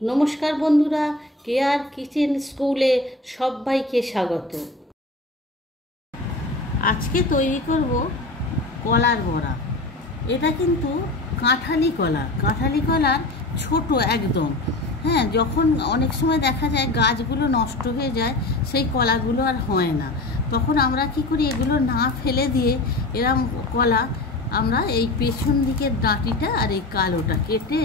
নমস্কার বন্ধুরা, care kitchen স্কুলে সবাইকে স্বাগত। আজকে তৈরি করব কলার বড়া। এটা কিন্তু কাঁঠালি কলার ছোট একদম। হ্যাঁ, যখন অনেক সময় দেখা যায় গাছগুলো নষ্ট হয়ে যায়, সেই কলাগুলো আর হয় না, তখন আমরা কি করি, এগুলো না ফেলে দিয়ে এরম কলা আমরা এই পেছন দিকের ডাঁটিটা আর এই কালোটা কেটে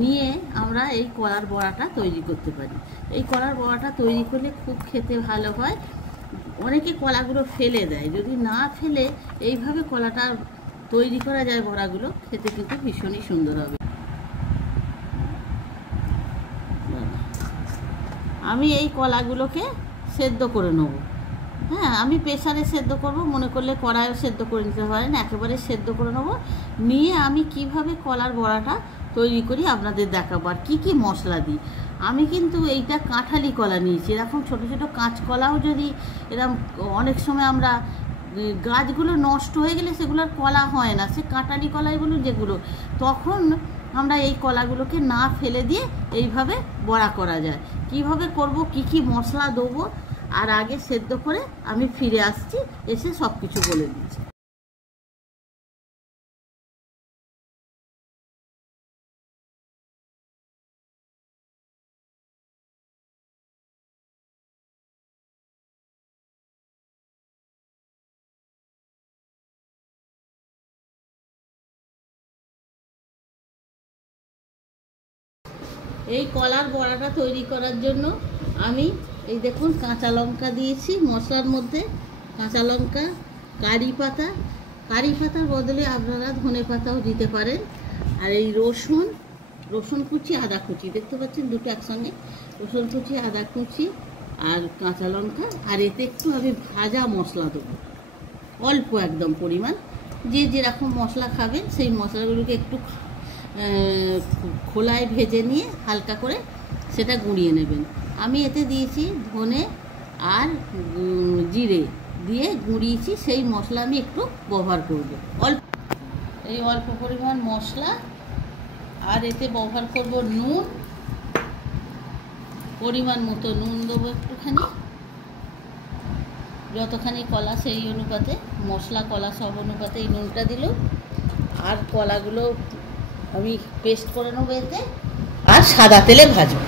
নিয়ে আমরা এই কলার বড়াটা তৈরি করতে পারি। এই কলার বড়াটা তৈরি করলে খুব খেতে ভালো হয়। অনেকে কলাগুলো ফেলে দেয়, যদি না ফেলে এইভাবে কলাটা তৈরি করা যায়, বড়াগুলো খেতে কিন্তু ভীষণই সুন্দর হবে। আমি এই কলাগুলোকে সেদ্ধ করে নেব। হ্যাঁ, আমি প্রেসারে সেদ্ধ করব, মনে করলে কড়াইও সেদ্ধ করে নিতে পারেন, একেবারে সেদ্ধ করে নেব। নিয়ে আমি কিভাবে কলার বড়াটা তৈরি করি আপনাদের দেখাবো, আর কী কী মশলা দিই। আমি কিন্তু এইটা কাঁঠালি কলা নিয়েছি। এরকম ছোটো ছোটো কাঁচকলাও যদি এরকম অনেক সময় আমরা গাছগুলো নষ্ট হয়ে গেলে সেগুলোর কলা হয় না, সে কাঁঠালি কলাইগুলো যেগুলো, তখন আমরা এই কলাগুলোকে না ফেলে দিয়ে এইভাবে বড়া করা যায়। কিভাবে করব, কি কি মশলা দেবো, আর আগে সেদ্ধ করে আমি ফিরে আসছি, এসে সব কিছু বলে দিচ্ছি। এই কলার বড়াটা তৈরি করার জন্য আমি এই দেখুন কাঁচা লঙ্কা দিয়েছি মশলার মধ্যে। কাঁচা লঙ্কা, কারি পাতার বদলে আপনারা ধনে পাতাও দিতে পারেন। আর এই রসুন কুচি, আদা কুচি, দেখতে পাচ্ছেন দুটো একসঙ্গে, রসুন কুচি, আদা কুচি আর কাঁচা লঙ্কা। আর এতে একটু আমি ভাজা মশলা দেবো, অল্প একদম পরিমাণ। যে যেরকম মশলা খাবেন সেই মশলাগুলোকে একটু খোলায় ভেজে নিয়ে হালকা করে সেটা গুঁড়িয়ে নেবেন। আমি এতে দিয়েছি ধনে আর জিরে দিয়ে গুঁড়িয়েছি, সেই মশলা আমি একটু ব্যবহার করব। অল্প পরিমাণ মশলা, আর এতে ব্যবহার করব নুন, পরিমাণ মতো নুন দেবো একটুখানি, যতখানি কলা সেই অনুপাতে, মশলা কলা সব অনুপাতে এই নুনটা দিল। আর কলাগুলো আমি পেস্ট করে নেবো এতে, আর সাদা তেলে ভাজবো।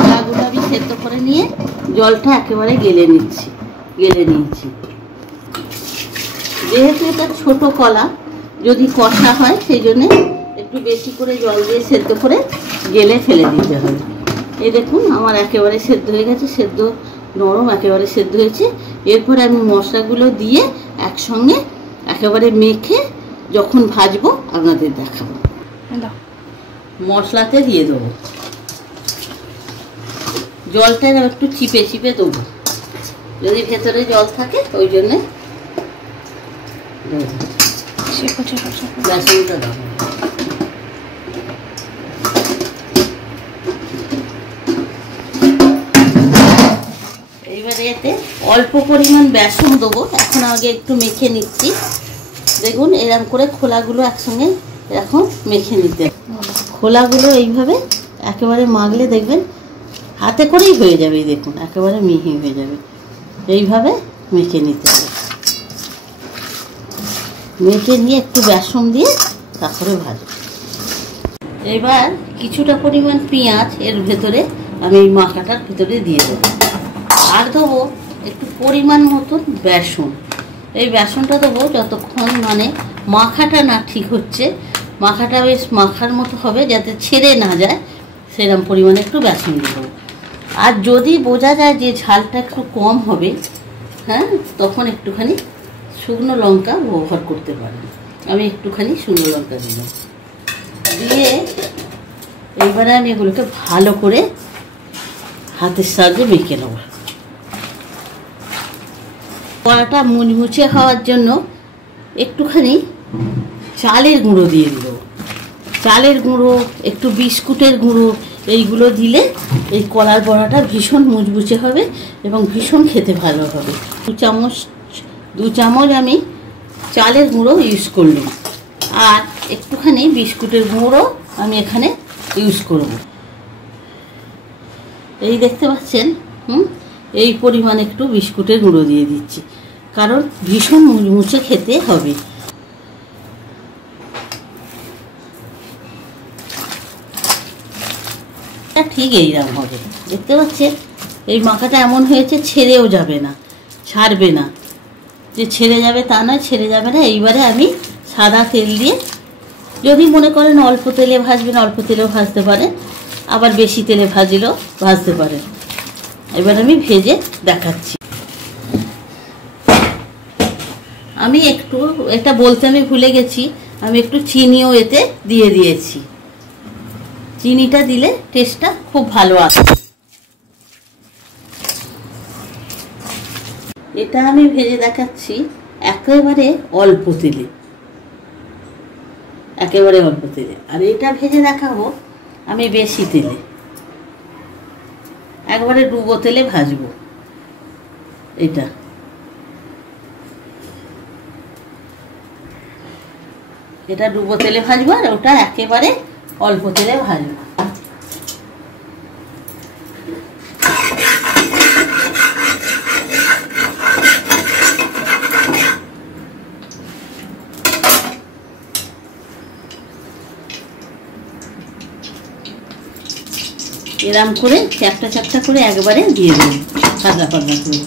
কলাগুলো আমি সেদ্ধ করে নিয়ে জলটা একেবারে গেলে নিয়েছি। যেহেতু এটা ছোট কলা, যদি কষা হয় সেই জন্যে একটু বেশি করে জল দিয়ে সেদ্ধ করে গেলে ফেলে দিতে হবে। এই দেখুন আমার একেবারে সেদ্ধ হয়ে গেছে, সেদ্ধ নরম একেবারে সেদ্ধ হয়েছে। এরপরে আমি মশলাগুলো দিয়ে একসঙ্গে একেবারে মেখে যখন ভাজবো আপনাদের দেখাবো। মশলাতে দিয়ে দেবো, জলটা একটু চিপে চিপে দেবো, যদি ভেতরে জল থাকে ওই জন্যে বেসনটা দেবো। এইবারে এতে অল্প পরিমাণ বেসন দেবো। এখন আগে একটু মেখে নিচ্ছি। দেখুন এরকম করে খোলাগুলো একসঙ্গে এরকম মেখে নিতে, খোলাগুলো এইভাবে একেবারে মাখলে দেখবেন হাতে করেই হয়ে যাবে। দেখুন একেবারে মিহি হয়ে যাবে, এইভাবে মেখে নিতে হবে। মেখে নিয়ে একটু বেসন দিয়ে তারপরে ভাজবো। এবার কিছুটা পরিমাণ পেঁয়াজ এর ভেতরে আমি এই মাখাটার ভেতরে দিয়ে দেবো, আর দেবো একটু পরিমাণ মতন বেসন। এই বেসনটা দেবো যতক্ষণ মানে মাখাটা না ঠিক হচ্ছে, মাখাটা বেশ মাখার মতো হবে, যাতে ছেড়ে না যায়, সেরকম পরিমাণে একটু বেসন দেবো। আর যদি বোঝা যায় যে ঝালটা একটু কম হবে, হ্যাঁ, তখন একটুখানি শুকনো লঙ্কা ব্যবহার করতে পারেন। আমি একটুখানি শুকনো লঙ্কা দিলাম, দিয়ে এইবারে আমি এগুলোকে ভালো করে হাতের সাহায্যে মেখে নেব। বড়াটা মুচমুচে হওয়ার জন্য একটুখানি চালের গুঁড়ো দিয়ে দিল, চালের গুঁড়ো, একটু বিস্কুটের গুঁড়ো, এইগুলো দিলে এই কলার বড়াটা ভীষণ মুচমুচে হবে এবং ভীষণ খেতে ভালো হবে। 2 চামচ আমি চালের গুঁড়ো ইউজ করলাম, আর একটুখানি বিস্কুটের গুঁড়ো আমি এখানে ইউজ করব। এই দেখতে পাচ্ছেন, এই পরিমাণ একটু বিস্কুটের গুঁড়ো দিয়ে দিচ্ছি, কারণ ভীষণ মুচমুচে খেতে হবে। ঠিক এইরকম হবে, দেখতে পাচ্ছেন এই মাখাটা এমন হয়েছে ছেড়েও যাবে না, ছাড়বে না, যে ছেড়ে যাবে তা নয়, ছেড়ে যাবে না। এইবারে আমি সাদা তেল দিয়ে, যদি মনে করেন অল্প তেলে ভাজবেন অল্প তেলেও ভাজতে পারেন, আবার বেশি তেলে ভাজলেও ভাজতে পারেন। এবার আমি ভেজে দেখাচ্ছি। আমি একটু, এটা বলতে আমি ভুলে গেছি, আমি একটু চিনিও এতে দিয়ে দিয়েছি। চিনিটা দিলে টেস্টটা খুব ভালো আসে। এটা আমি ভেজে দেখাচ্ছি একেবারে অল্প তেলে, একেবারে অল্প তেলে। আর এটা ভেজে দেখাবো আমি বেশি তেলে, একবারে ডুবো তেলে ভাজবো। এটা ডুবো তেলে ভাজবো, আর ওটা একেবারে অল্প তেলে ভাজবো। এরম করে চ্যাপটা চ্যাপটা করে একবারে দিয়ে দেবো, পাতলা পাতলা করে।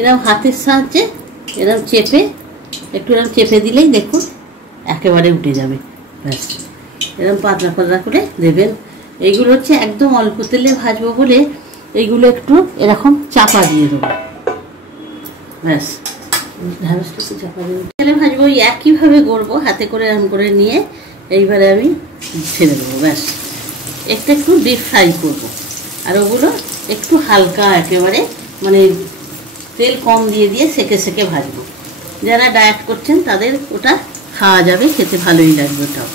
এরকম হাতের সাহায্যে এরকম চেপে, একটু এরকম চেপে দিলেই দেখুন একেবারে উঠে যাবে। ব্যাস, এরকম পাতলা পাতলা করে দেবেন। এইগুলো হচ্ছে একদম অল্প তেলে ভাজবো বলে এইগুলো একটু এরকম চাপা দিয়ে দেবো। ব্যাস, চাপা দিয়ে তেলে ভাজবো, ওই একইভাবে গড়বো, হাতে করে এরকম করে নিয়ে এইবারে আমি ছেড়ে দেবো। ব্যাস, একটু একটু ডিপ ফ্রাই করবো। আর ওগুলো একটু হালকা একেবারে, মানে তেল কম দিয়ে দিয়ে সেকে সেকে ভাজবো। যারা ডায়েট করছেন তাদের ওটা খাওয়া যাবে, খেতে ভালোই লাগবে ওটাও।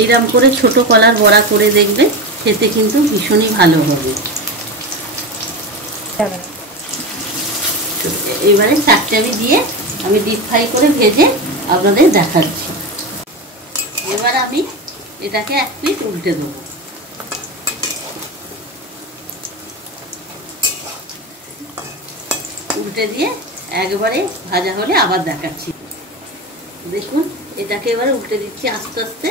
এইরকম করে ছোট কলার বড়া করে দেখবে, খেতে কিন্তু ভীষণই ভালো হবে। এবারে চারটে আমি দিয়ে আমি ডিপ ফ্রাই করে ভেজে আপনাদের দেখাচ্ছি। এবার আমি এটাকে এক পিস উল্টে দেবো। উল্টে দিয়ে একবারে ভাজা হলে আবার দেখাচ্ছি। দেখুন এটাকে এবারে উল্টে দিচ্ছি আস্তে আস্তে।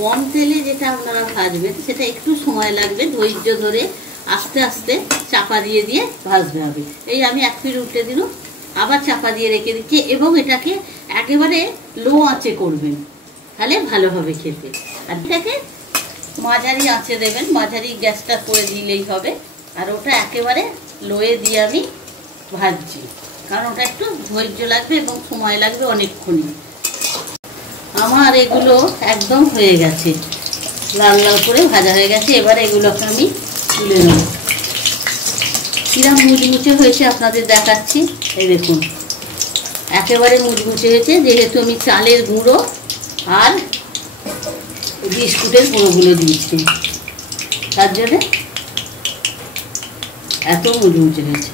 কম তেলে যেটা আপনারা ভাজবেন সেটা একটু সময় লাগবে, ধৈর্য ধরে আস্তে আস্তে চাপা দিয়ে দিয়ে ভাজতে হবে। এই আমি এক পিস উল্টে দিল, আবার চাপা দিয়ে রেখে দিচ্ছি। এবং এটাকে একেবারে লো আঁচে করবেন, তাহলে ভালো হবে খেতে। আর এটাকে মাঝারি আঁচে দেবেন, মাঝারি গ্যাসটা করে দিলেই হবে। আর ওটা একেবারে লোয়ে দিয়ে আমি ভাজছি, কারণ ওটা একটু ধৈর্য লাগবে এবং সময় লাগবে অনেকক্ষণই। আমার এগুলো একদম হয়ে গেছে, লাল লাল করে ভাজা হয়ে গেছে। এবার এগুলোকে আমি তুলে নেব। কিরম মুচমুচে হয়েছে আপনাদের দেখাচ্ছি। এই দেখুন একেবারে মুচমুচে হয়েছে, যেহেতু আমি চালের গুঁড়ো আর বিস্কুটের গুঁড়োগুলো দিয়েছি, তার জন্যে এত মুচমুচে হয়েছে।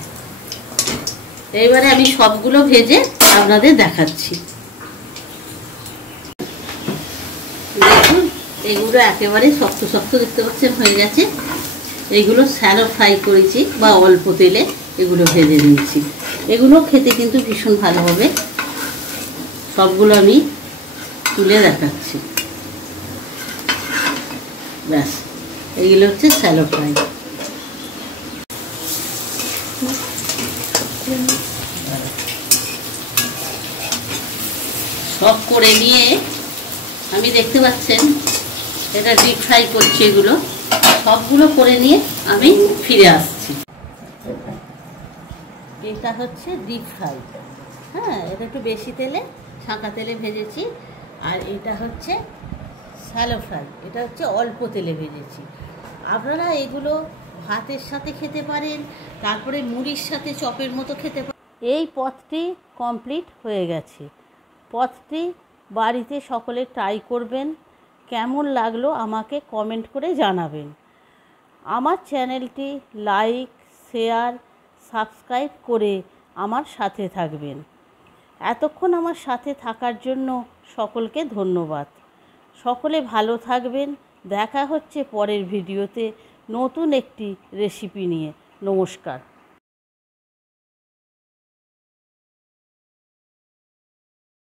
এইবারে আমি সবগুলো ভেজে আপনাদের দেখাচ্ছি। দেখুন এগুলো একেবারে শক্ত শক্ত দেখতে পাচ্ছেন হয়ে গেছে। এইগুলো শ্যালো ফ্রাই করেছি বা অল্প তেলে এগুলো ভেজে নিয়েছি। এগুলো খেতে কিন্তু ভীষণ ভালো হবে। সবগুলো আমি তুলে দেখাচ্ছি। ব্যাস, এইগুলো হচ্ছে শ্যালো ফ্রাই। সব করে নিয়ে আমি দেখতে পাচ্ছেন এটা ডিপ ফ্রাই করছি, এগুলো সবগুলো করে নিয়ে আমি ফিরে আসছি। এটা হচ্ছে ডিপ ফ্রাই, হ্যাঁ, এটা একটু বেশি তেলে, ছাঁকা তেলে ভেজেছি। আর এটা হচ্ছে শ্যালো ফ্রাই, এটা হচ্ছে অল্প তেলে ভেজেছি। আপনারা এগুলো ভাতের সাথে খেতে পারেন, তারপরে মুড়ির সাথে চপের মতো খেতে পারেন। এই পদটি কমপ্লিট হয়ে গেছে। পদটি বাড়িতে সকলে ট্রাই করবেন, কেমন লাগলো আমাকে কমেন্ট করে জানাবেন। আমার চ্যানেলটি লাইক, শেয়ার, সাবস্ক্রাইব করে আমার সাথে থাকবেন। এতক্ষণ আমার সাথে থাকার জন্য সকলকে ধন্যবাদ। সকলে ভালো থাকবেন। দেখা হচ্ছে পরের ভিডিওতে নতুন একটি রেসিপি নিয়ে। নমস্কার।